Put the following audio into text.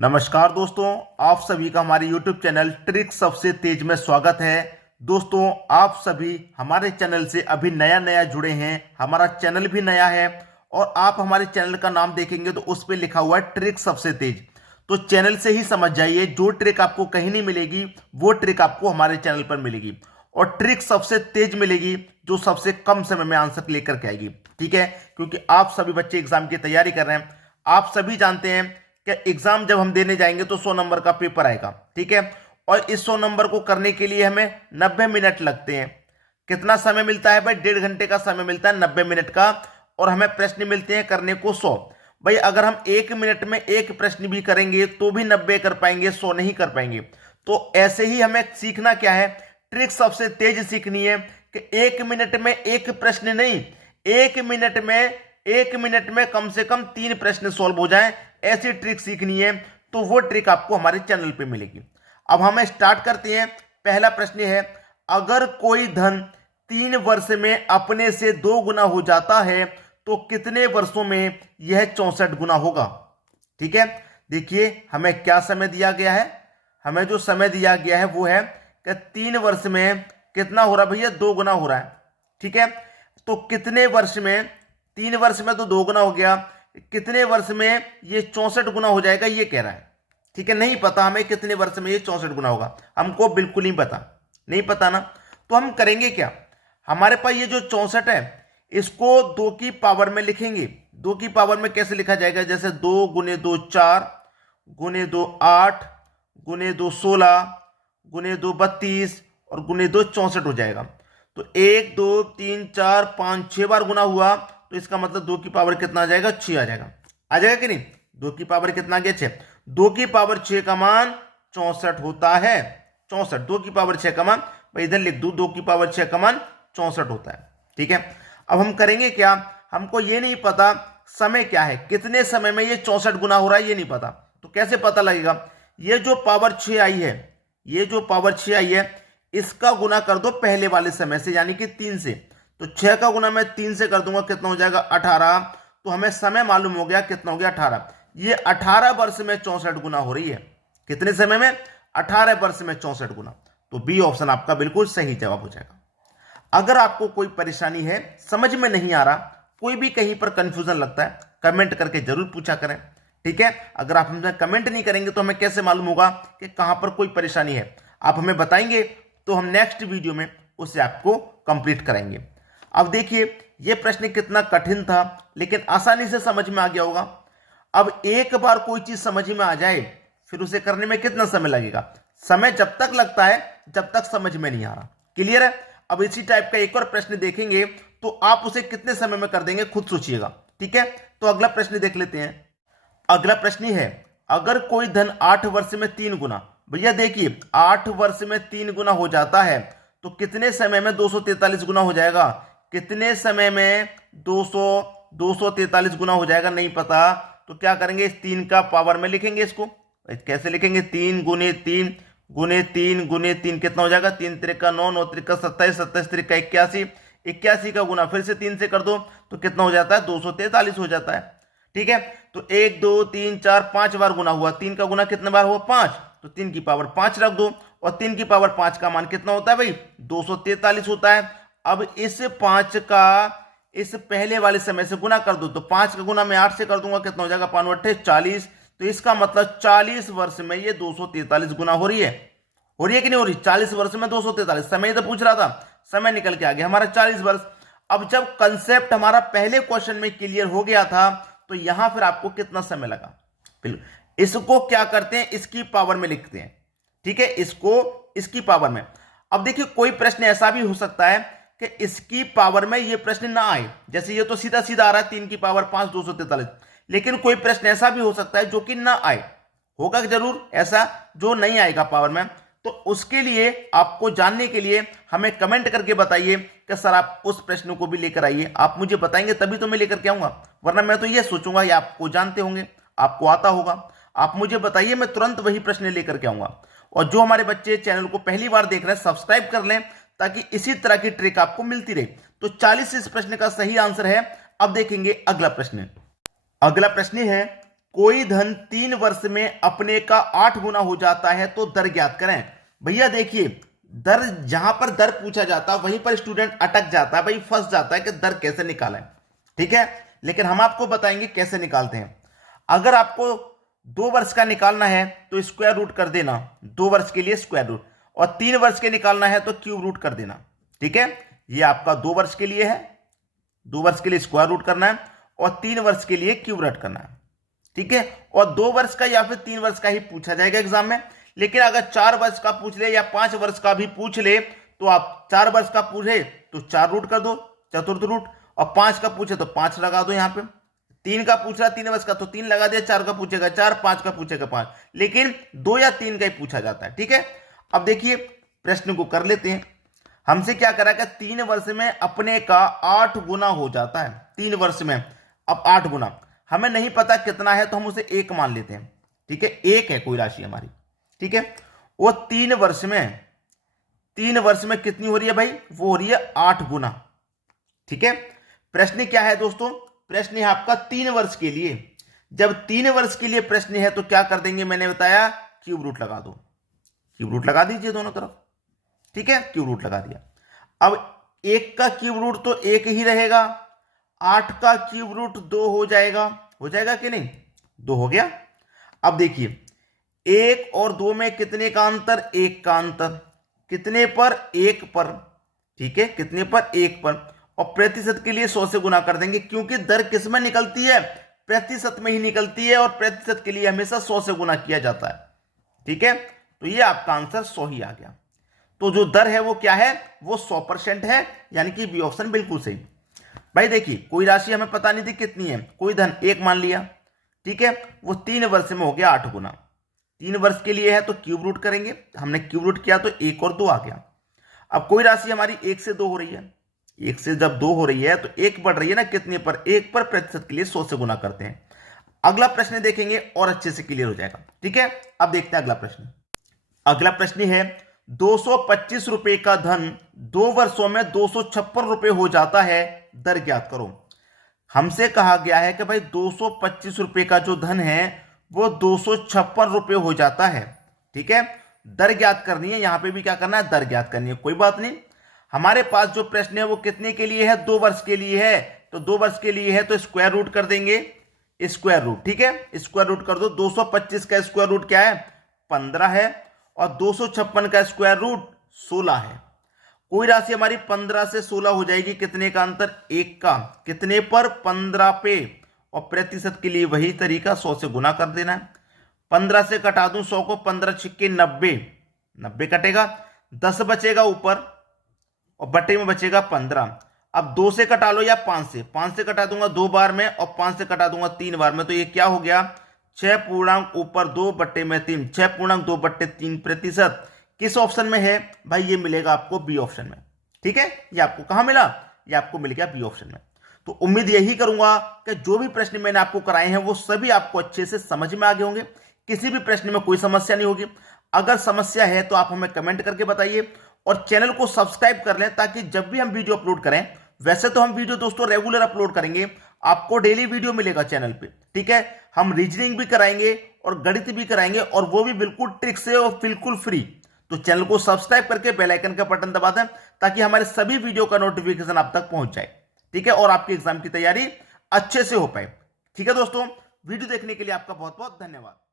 नमस्कार दोस्तों, आप सभी का हमारे YouTube चैनल ट्रिक सबसे तेज में स्वागत है। दोस्तों, आप सभी हमारे चैनल से अभी नया जुड़े हैं, हमारा चैनल भी नया है और आप हमारे चैनल का नाम देखेंगे तो उस पर लिखा हुआ है ट्रिक सबसे तेज। तो चैनल से ही समझ जाइए, जो ट्रिक आपको कहीं नहीं मिलेगी वो ट्रिक आपको हमारे चैनल पर मिलेगी और ट्रिक सबसे तेज मिलेगी जो सबसे कम समय में आंसर लेकर के आएगी। ठीक है, क्योंकि आप सभी बच्चे एग्जाम की तैयारी कर रहे हैं। आप सभी जानते हैं कि एग्जाम जब हम देने जाएंगे तो 100 नंबर का पेपर आएगा। ठीक है, और इस 100 नंबर को करने के लिए हमें 90 मिनट लगते हैं। कितना समय मिलता है भाई? 1.5 घंटे का समय मिलता है 90 मिनट का, और हमें प्रश्न मिलते हैं करने को 100। भाई अगर हम 1 मिनट में एक प्रश्न भी करेंगे तो भी 90 कर पाएंगे, 100 नहीं कर पाएंगे। तो ऐसे ही हमें सीखना क्या है? ट्रिक सबसे तेज सीखनी है कि 1 मिनट में एक प्रश्न नहीं, 1 मिनट में कम से कम 3 प्रश्न सॉल्व हो जाएं। ऐसी ट्रिक सीखनी है तो वो ट्रिक आपको हमारे चैनल पे मिलेगी। अब हम स्टार्ट करते हैं। पहला प्रश्न है, अगर कोई धन 3 वर्ष में अपने से 2 गुना हो जाता है तो कितने वर्षों में यह 64 गुना होगा? ठीक है, देखिए हमें क्या समय दिया गया है। हमें जो समय दिया गया है वो है कि 3 वर्ष में कितना हो रहा है भैया? 2 गुना हो रहा है। ठीक है, तो कितने वर्ष में? 3 वर्ष में तो 2 गुना हो गया, कितने वर्ष में ये 64 गुना हो जाएगा ये कह रहा है। ठीक है, नहीं पता हमें कितने वर्ष में ये 64 गुना होगा, हमको बिल्कुल नहीं पता, नहीं पता ना। तो हम करेंगे क्या? हमारे पास ये जो 64 है इसको 2 की पावर में लिखेंगे। 2 की पावर में कैसे लिखा जाएगा? जैसे 2 गुने 2 4, गुने 2 8, गुने 2 16, गुने 2 32 और गुने 2 64 हो जाएगा। तो 1 2 3 4 5 6 बार गुना हुआ, तो इसका मतलब 2 की पावर कितना आ जाएगा? 6 आ जाएगा। आ जाएगा कि नहीं? 2 की पावर कितना आ गया? 6। 2 की पावर 6 का मान 64 होता है। 64, 2 की पावर 6 का मान, भाई इधर लिख दूं, 2 की पावर 6 का मान 64 होता है। ठीक है, अब हम करेंगे क्या? हमको ये नहीं पता समय क्या है, कितने समय में ये 64 गुना हो रहा है ये नहीं पता। तो कैसे पता लगेगा? ये जो पावर 6 आई है, ये जो पावर 6 आई है इसका गुना कर दो पहले वाले समय से, यानी कि 3 से। तो 6 का गुना मैं 3 से कर दूंगा, कितना हो जाएगा? 18। तो हमें समय मालूम हो गया, कितना हो गया? 18। ये 18 वर्ष में 64 गुना हो रही है। कितने समय में? 18 वर्ष में 64 गुना। तो बी ऑप्शन आपका बिल्कुल सही जवाब हो जाएगा। अगर आपको कोई परेशानी है, समझ में नहीं आ रहा, कोई भी कहीं पर कंफ्यूजन लगता है, कमेंट करके जरूर पूछा करें। ठीक है, अगर आप हमें कमेंट नहीं करेंगे तो हमें कैसे मालूम होगा कि कहां पर कोई परेशानी है? आप हमें बताएंगे तो हम नेक्स्ट वीडियो में उसे आपको कंप्लीट कराएंगे। अब देखिए, यह प्रश्न कितना कठिन था लेकिन आसानी से समझ में आ गया होगा। अब एक बार कोई चीज समझ में आ जाए फिर उसे करने में कितना समय लगेगा? समय जब तक लगता है जब तक समझ में नहीं आ रहा। क्लियर है? अब इसी टाइप का एक और प्रश्न देखेंगे तो आप उसे कितने समय में कर देंगे खुद सोचिएगा। ठीक है, तो अगला प्रश्न देख लेते हैं। अगला प्रश्न है, अगर कोई धन 8 वर्ष में 3 गुना, भैया देखिए 8 वर्ष में 3 गुना हो जाता है तो कितने समय में 243 गुना हो जाएगा? कितने समय में 243 गुना हो जाएगा? नहीं पता। तो क्या करेंगे? इस 3 का पावर में लिखेंगे। इसको कैसे लिखेंगे? 3 गुने 3 गुने 3 गुने 3 कितना हो जाएगा? 3 त्रिका 9, 9 त्रिका 27, 27 त्रिका 81, 81 का गुना फिर से 3 से कर दो तो कितना हो जाता है? 243 हो जाता है। ठीक है, तो 1 2 3 4 5 बार गुना हुआ। 3 का गुना कितने बार हुआ? 5। तो 3 की पावर 5 रख दो और 3 की पावर 5 का मान कितना होता है भाई? 243 होता है। अब इस 5 का इस पहले वाले समय से गुना कर दो, तो 5 का गुना मैं 8 से कर दूंगा, कितना हो जाएगा? 5 8 40। तो इसका मतलब 40 वर्ष में ये 243 गुना हो रही है। हो रही है कि नहीं हो रही? 40 वर्ष में 243। समय तो पूछ रहा था, समय निकल के आ गया हमारा 40 वर्ष। अब जब कंसेप्ट हमारा पहले क्वेश्चन में क्लियर हो गया था तो यहां फिर आपको कितना समय लगा? इसको क्या करते हैं? इसकी पावर में लिखते हैं। ठीक है, इसको इसकी पावर में। अब देखिए, कोई प्रश्न ऐसा भी हो सकता है कि इसकी पावर में ये प्रश्न ना आए, जैसे ये तो सीधा सीधा आ रहा है 3 की पावर 5 243। लेकिन कोई प्रश्न ऐसा भी हो सकता है जो कि ना आए, होगा जरूर ऐसा जो नहीं आएगा पावर में। तो उसके लिए आपको जानने के लिए हमें कमेंट करके बताइए कि सर आप उस प्रश्न को भी लेकर आइए। आप मुझे बताएंगे तभी तो मैं लेकर के आऊंगा, वरना मैं तो ये सोचूंगा ये आपको जानते होंगे, आपको आता होगा। आप मुझे बताइए, मैं तुरंत वही प्रश्न लेकर के आऊंगा। और जो हमारे बच्चे चैनल को पहली बार देख रहे हैं सब्सक्राइब कर लें ताकि इसी तरह की ट्रिक आपको मिलती रहे। तो 40 इस प्रश्न का सही आंसर है। अब देखेंगे अगला प्रश्न। अगला प्रश्न है, कोई धन 3 वर्ष में अपने का 8 गुना हो जाता है तो दर ज्ञात करें। भैया देखिए, दर जहां पर दर पूछा जाता है वहीं पर स्टूडेंट अटक जाता है, भाई फंस जाता है कि दर कैसे निकालें। ठीक है, लेकिन हम आपको बताएंगे कैसे निकालते हैं। अगर आपको 2 वर्ष का निकालना है तो स्क्वायर रूट कर देना, 2 वर्ष के लिए स्क्वायर रूट, और 3 वर्ष के निकालना है तो क्यूब रूट कर देना। ठीक है, ये आपका 2 वर्ष के लिए है, 2 वर्ष के लिए स्क्वायर रूट करना है और 3 वर्ष के लिए क्यूब रूट करना है। ठीक है, और 2 वर्ष का या फिर 3 वर्ष का ही पूछा जाएगा एग्जाम में। लेकिन अगर 4 वर्ष का पूछ ले या 5 वर्ष का भी पूछ ले तो आप 4 वर्ष का पूछे तो 4 रूट कर दो, चतुर्थ रूट, और 5 का पूछे तो 5 लगा दो। यहां पे 3 का पूछ रहा 3 वर्ष का तो 3 लगा दिया, 4 का पूछेगा 4, 5 का पूछेगा 5, लेकिन 2 या 3 का ही पूछा जाता है। ठीक है, अब देखिए प्रश्न को कर लेते हैं। हमसे क्या करा कि 3 वर्ष में अपने का 8 गुना हो जाता है, 3 वर्ष में अब 8 गुना, हमें नहीं पता कितना है तो हम उसे 1 मान लेते हैं। ठीक है, 1 है कोई राशि हमारी। ठीक है, वो 3 वर्ष में कितनी हो रही है भाई, वो हो रही है 8 गुना। ठीक है, प्रश्न क्या है दोस्तों, प्रश्न है आपका 3 वर्ष के लिए। जब 3 वर्ष के लिए प्रश्न है तो क्या कर देंगे, मैंने बताया क्यूब रूट लगा दो, क्यूब रूट लगा दीजिए दोनों तरफ। ठीक है, क्यूब रूट लगा दिया। अब 1 का क्यूब रूट तो 1 ही रहेगा, 8 का क्यूब रूट 2 हो जाएगा कि नहीं, 2 हो गया। अब देखिए 1 और 2 में कितने का अंतर, 1 का अंतर, कितने पर, 1 पर। ठीक है, कितने पर, 1 पर, और प्रतिशत के लिए 100 से गुना कर देंगे, क्योंकि दर किस में निकलती है, प्रतिशत में ही निकलती है, और प्रतिशत के लिए हमेशा 100 से गुना किया जाता है। ठीक है, तो ये आपका आंसर 100 ही आ गया। तो जो दर है वो क्या है, वो 100% है, यानी कि बी ऑप्शन बिल्कुल सही। भाई देखिए, कोई राशि हमें पता नहीं थी कितनी है, कोई धन 1 मान लिया। ठीक है, वो 3 वर्ष में हो गया 8 गुना, 3 वर्ष के लिए है तो क्यूब रूट करेंगे, हमने क्यूब रूट किया तो 1 और 2 आ गया। अब कोई राशि हमारी 1 से 2 हो रही है, 1 से जब 2 हो रही है तो 1 बढ़ रही है ना, कितने पर, 1 पर, प्रतिशत के लिए 100 से गुना करते हैं। अगला प्रश्न देखेंगे और अच्छे से क्लियर हो जाएगा। ठीक है, अब देखते हैं अगला प्रश्न। अगला प्रश्न है 225 रुपए का धन 2 वर्षों में 256 रुपए हो जाता है, दर ज्ञात करो। हमसे कहा गया है कि भाई 225 रुपए का जो धन है वो 256 रुपए हो जाता है। ठीक है, दर ज्ञात करनी है, यहां पे भी क्या करना है, दर ज्ञात करनी है। कोई बात नहीं, हमारे पास जो प्रश्न है वो कितने के लिए है, 2 वर्ष के लिए है, तो 2 वर्ष के लिए है तो स्क्वायर रूट कर देंगे, स्क्वायर रूट। ठीक है, स्क्वायर रूट कर दो। 225 का स्क्वायर रूट क्या है, 15 है, और 256 का स्क्वायर रूट 16 है। कोई राशि हमारी 15 से 16 हो जाएगी, कितने का अंतर, 1 का, कितने पर, 15 पे, और प्रतिशत के लिए वही तरीका, 100 से गुना कर देना है। 15 से कटा दूं 100 को, 15 छिक्के 90, 90 कटेगा, 10 बचेगा ऊपर और बटे में बचेगा 15। अब 2 से कटा लो या 5 से कटा दूंगा 2 बार में, और 5 से कटा दूंगा 3 बार में, तो ये क्या हो गया, 6 पूर्णांक ऊपर 2 बट्टे में 3, 6 पूर्णांक 2 बट्टे 3 प्रतिशत। किस ऑप्शन में है भाई, ये मिलेगा आपको बी ऑप्शन में। ठीक है, ये आपको कहां मिला, ये आपको मिल गया बी ऑप्शन में। तो उम्मीद यही करूंगा कि जो भी प्रश्न मैंने आपको कराए हैं वो सभी आपको अच्छे से समझ में आ गए होंगे, किसी भी प्रश्न में कोई समस्या नहीं होगी। अगर समस्या है तो आप हमें कमेंट करके बताइए, और चैनल को सब्सक्राइब कर लें ताकि जब भी हम वीडियो अपलोड करें, वैसे तो हम वीडियो दोस्तों रेगुलर अपलोड करेंगे, आपको डेली वीडियो मिलेगा चैनल पे। ठीक है, हम रीजनिंग भी कराएंगे और गणित भी कराएंगे, और वो भी बिल्कुल ट्रिक से और बिल्कुल फ्री। तो चैनल को सब्सक्राइब करके बेल आइकन का बटन दबा दें ताकि हमारे सभी वीडियो का नोटिफिकेशन आप तक पहुंच जाए। ठीक है, और आपकी एग्जाम की तैयारी अच्छे से हो पाए। ठीक है दोस्तों, वीडियो देखने के लिए आपका बहुत बहुत धन्यवाद।